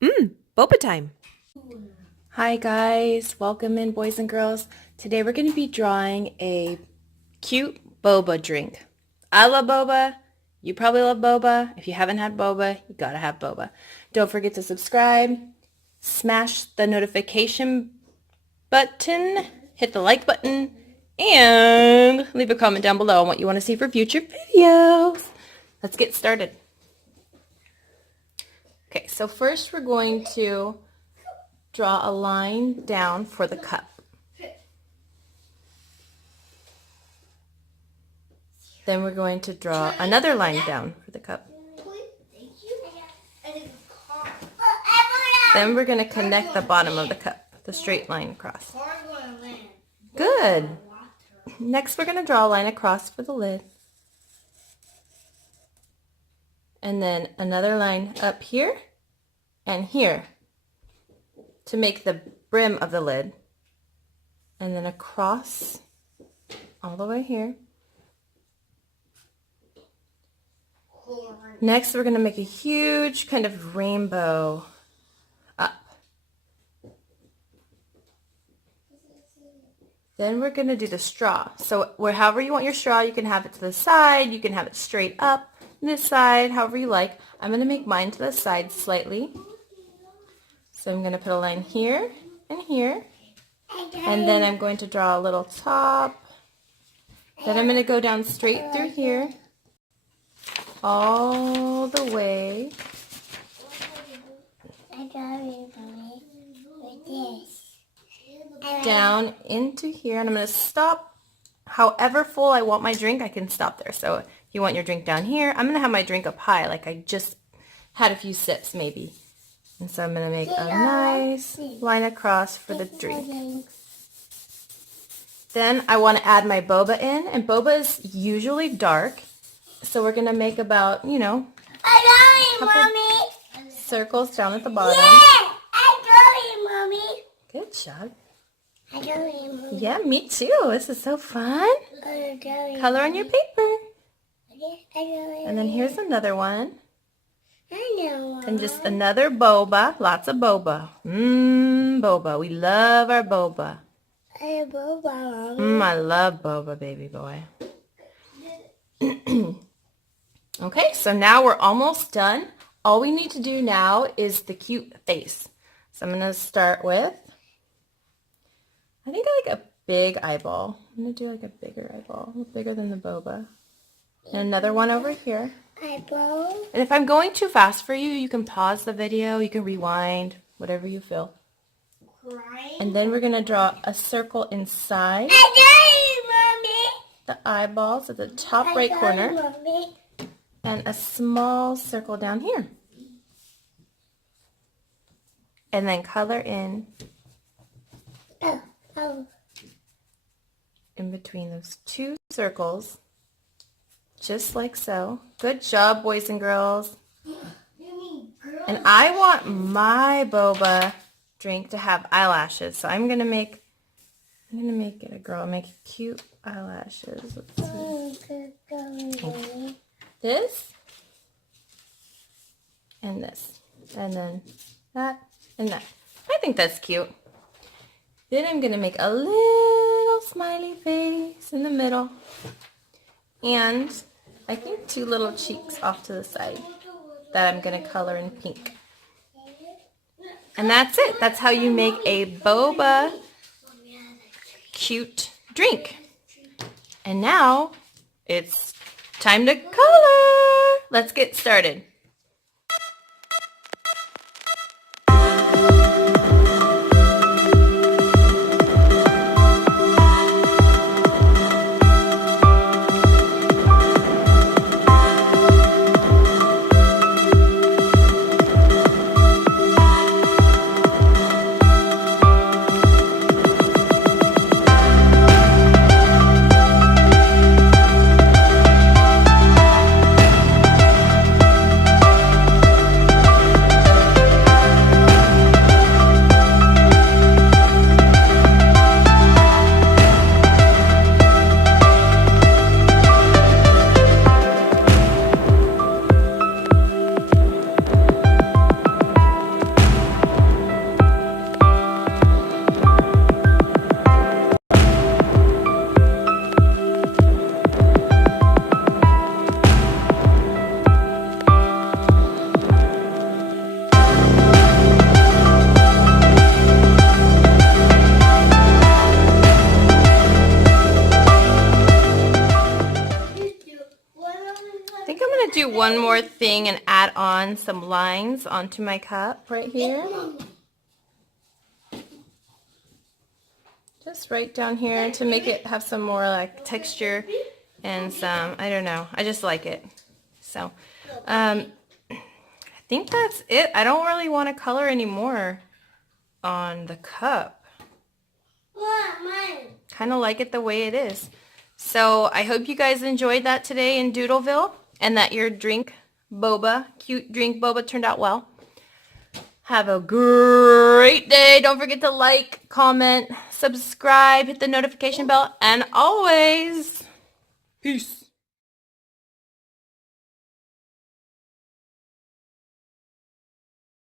Boba time. Hi guys, welcome in boys and girls. Today we're going to be drawing a cute boba drink. I love boba. You probably love boba. If you haven't had boba, you gotta have boba. Don't forget to subscribe, smash the notification button, hit the like button, and leave a comment down below on what you want to see for future videos. Let's get started. Okay, so first we're going to draw a line down for the cup. Then we're going to draw another line down for the cup. Then we're going to connect the bottom of the cup, the straight line across. Good. Next we're going to draw a line across for the lid. And then another line up here and here to make the brim of the lid. And then across all the way here. Next, we're going to make a huge kind of rainbow up. Then we're going to do the straw. So however you want your straw, you can have it to the side, you can have it straight up this side, however you like. I'm going to make mine to the side slightly. So I'm going to put a line here and here. And then I'm going to draw a little top. Then I'm going to go down straight through here. All the way down into here, and I'm going to stop however full I want my drink. I can stop there. So if you want your drink down here, I'm going to have my drink up high, like I just had a few sips maybe. And so I'm going to make a nice line across for the drink. Then I want to add my boba in, and boba is usually dark. So we're going to make about, I got it, Mommy. Circles down at the bottom. Yeah, I got it, Mommy. Good job. I got it, Mommy. Yeah, me too. This is so fun. Color on your paper. And then here's another one. And just another boba. Lots of boba. Boba. We love our boba. I love boba. I love boba, baby boy. Okay, so now we're almost done. All we need to do now is the cute face. So I'm going to start with, I think I like a big eyeball. I'm going to do like a bigger eyeball, a little bigger than the boba. And another one over here. Eyeball. And if I'm going too fast for you, you can pause the video, you can rewind, whatever you feel. And then we're going to draw a circle inside the eyeballs at the top right corner. And a small circle down here. And then color in between those two circles, just like so. Good job, boys and girls. And I want my boba drink to have eyelashes, so I'm gonna make it a girl. Make cute eyelashes. Let's see. This and this, and then that and that. I think that's cute. Then I'm going to make a little smiley face in the middle, and I think two little cheeks off to the side that I'm going to color in pink. And that's it. That's how you make a boba cute drink. And now it's time to color. Let's get started. one more thing and add on some lines onto my cup right here. Just right down here to make it have some more like texture and some, I don't know, I just like it. So, I think that's it. I don't really want to color anymore on the cup. Kind of like it the way it is. So I hope you guys enjoyed that today in Doodleville and that your drink boba, cute drink boba, turned out well. Have a great day. Don't forget to like, comment, subscribe, hit the notification bell, and always, peace.